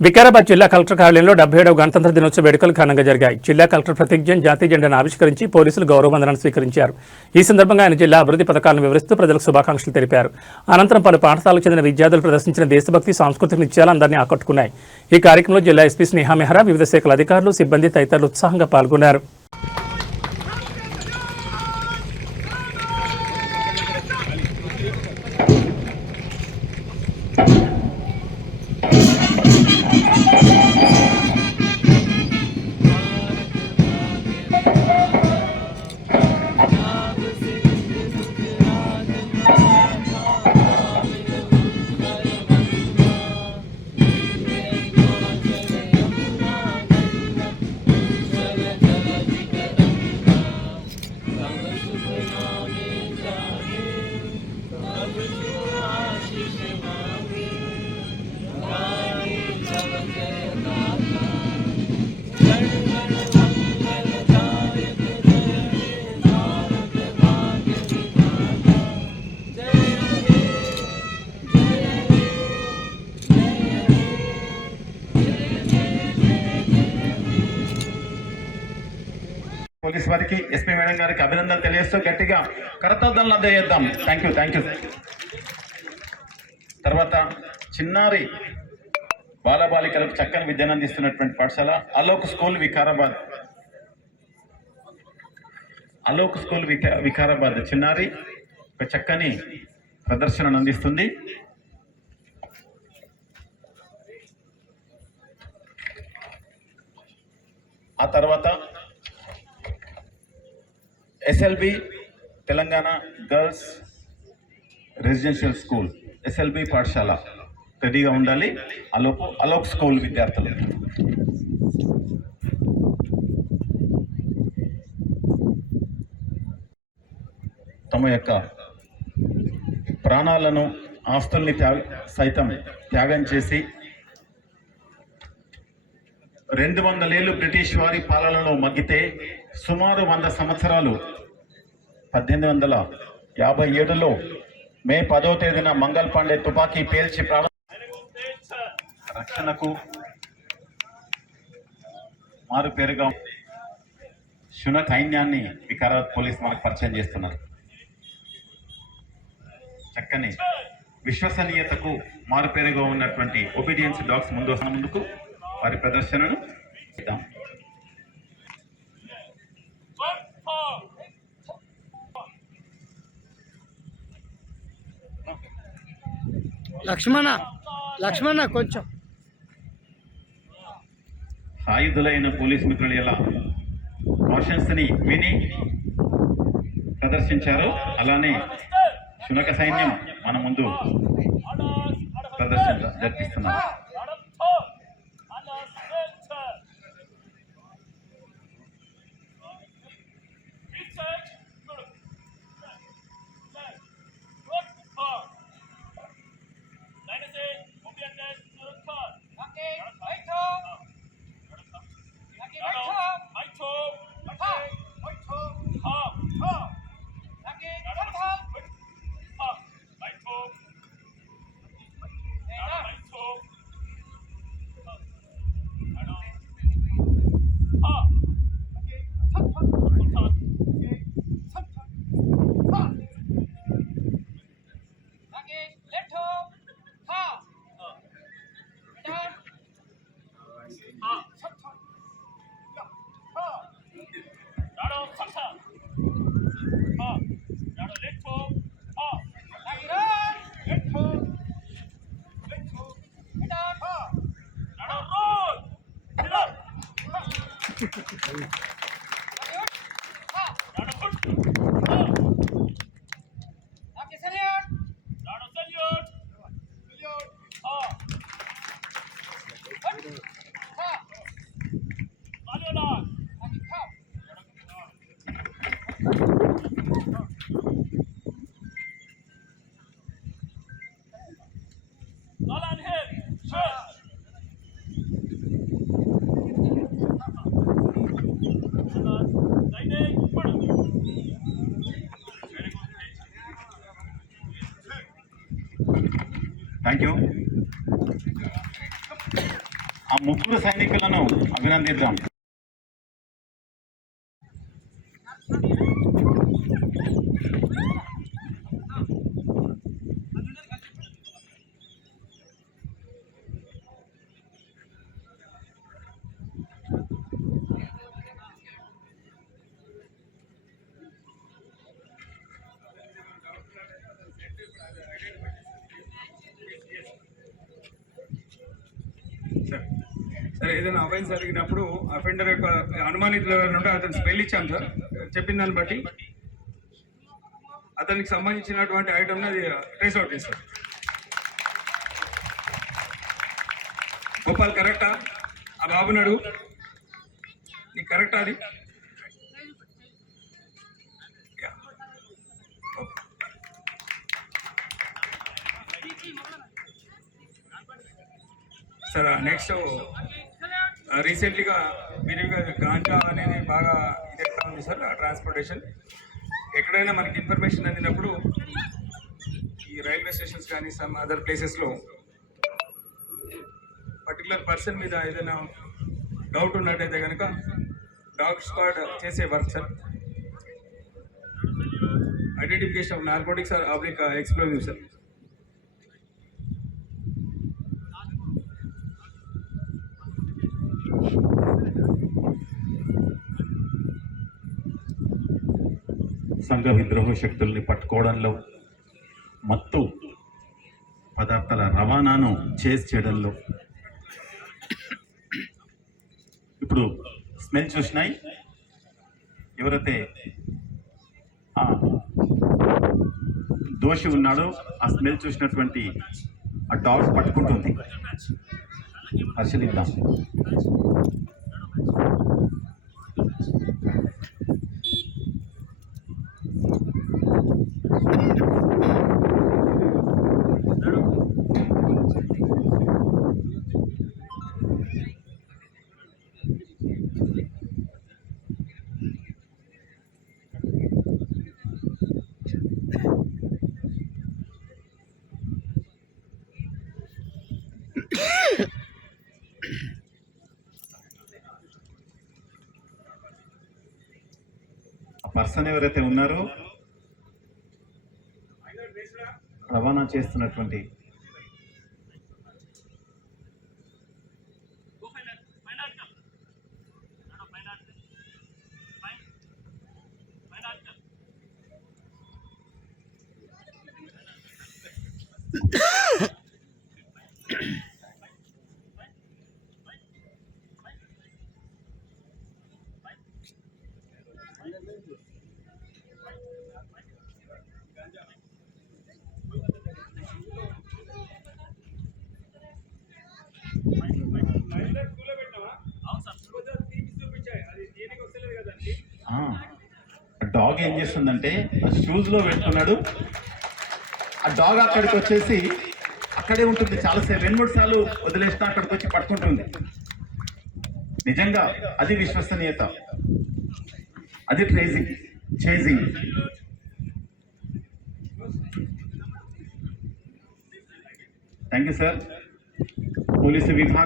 వికారాబాద్ జిల్లా కలెక్టర్ కార్యాలయంలో 77వ గణతంత్ర దినోత్సవ వేడుకలు ఘనంగా జరిగాయి. జిల్లా కలెక్టర్ ప్రతిజ్ఞ జాతీయ జెండాను ఆవిష్కరించి పోలీసులు గౌరవ వందనాన్ని స్వీకరించారు. ఈ సందర్భంగా ఆయన జిల్లా అభివృద్ధి పథకాలను వివరిస్తూ ప్రజలకు శుభాకాంక్షలు తెలిపారు. అనంతరం పలు పాఠశాలకు చెందిన విద్యార్థులు ప్రదర్శించిన దేశభక్తి, సాంస్కృతిక నృత్యాలు అందరినీ ఆకట్టుకున్నాయి. ఈ కార్యక్రమంలో జిల్లా ఎస్పీ స్నేహా మెహ్రా, వివిధ శాఖల అధికారులు, సిబ్బంది తదితరులు ఉత్సాహంగా పాల్గొన్నారు. పోలీస్ వారికి, ఎస్పీ మేడం గారికి అభినందనలు తెలియజేస్తూ గట్టిగా కరతాళాలు అందజేద్దాం. Thank you. తర్వాత చిన్నారి బాలబాలికలకు చక్కని విద్యను అందిస్తున్నటువంటి పాఠశాల అలోక్ స్కూల్ వికారాబాద్. అలోక్ స్కూల్ వికారాబాద్ చిన్నారి ఒక చక్కని ప్రదర్శనను అందిస్తుంది. ఆ తర్వాత SLB Telangana girls residential school, SLB పాఠశాల రెడీగా ఉండాలి. అలోక్ స్కూల్ విద్యార్థులు తమ యొక్క ప్రాణాలను, ఆస్తుల్ని సైతం త్యాగం చేసి 200 ఏళ్ళు బ్రిటిష్ వారి పాలనలో మగ్గితే సుమారు 100 సంవత్సరాలు 1857లో మే 10వ తేదీన మంగల్ పాండే తుపాకీ పేల్చి రక్షణకు మారు పేరుగా శునక్ సైన్యాన్ని వికారాబాద్ పోలీస్ మనకు పరిచయం చేస్తున్నారు. చక్కని విశ్వసనీయతకు మారు పేరుగా ఉన్నటువంటి ఒబీడియన్స్ డాగ్స్ ముందుకు వారి ప్రదర్శనను ఇద్దాం. లక్ష్మణ కొంచెం సాయుధులైన పోలీస్ మిత్రులు ఎలా మోషన్స్ని విని ప్రదర్శించారు, అలానే శునక సైన్యం మన ముందు ప్రదర్శన జరిపిస్తున్నారు. Thank you. ఆ ముగ్గురు సైనికులను అభినందిద్దాం. సరే, ఏదైనా అఫెన్స్ జరిగినప్పుడు అఫెండర్ యొక్క అనుమానితులు ఎవరైనా ఉంటే అతను స్మెల్ ఇచ్చాం సార్. చెప్పిన దాన్ని బట్టి అతనికి సంబంధించినటువంటి ఐటమ్ని అది ట్రేస్ అవుట్ చేస్తారు. గోపాల్ కరెక్టా? ఆ బాబుని అడుగు, నీకు కరెక్టా అది? సార్, నెక్స్ట్ రీసెంట్లీగా విరివిగా గాంజా అనేది బాగా ఇదెక్తా ఉంది సార్. ట్రాన్స్పోర్టేషన్ ఎక్కడైనా మనకి ఇన్ఫర్మేషన్ అందినప్పుడు ఈ రైల్వే స్టేషన్స్ కానీ సమ్ అదర్ ప్లేసెస్లో పర్టికులర్ పర్సన్ మీద ఏదైనా డౌట్ ఉన్నట్టయితే కనుక డాగ్ స్క్వాడ్ చేసే work sir. Identification of narcotics or అబ్లిక్ ఎక్స్ప్లోజివ్ సార్. సంఘ విద్రోహ శక్తుల్ని పట్టుకోవడంలో, మత్తు పదార్థాల రవాణాను చేయడంలో, ఇప్పుడు స్మెల్ చూసినాయి ఎవరైతే దోషి ఉన్నాడో ఆ స్మెల్ చూసినటువంటి ఆ డాగ్ పట్టుకుంటుంది. పరిశీలిద్దాం. పర్సన్ ఎవరైతే ఉన్నారో రవాణా చేస్తున్నటువంటి డాగ్ ఏం చేస్తుందంటే షూస్ లో పెట్టుకున్నాడు. ఆ డాగ్ అక్కడికి వచ్చేసి అక్కడే ఉంటుంది చాలాసేపు, 2-3 సార్లు వదిలేస్తా అక్కడికి వచ్చి పట్టుకుంటుంది. నిజంగా అది విశ్వసనీయత, అది chasing. Thank you sir. Police విభాగం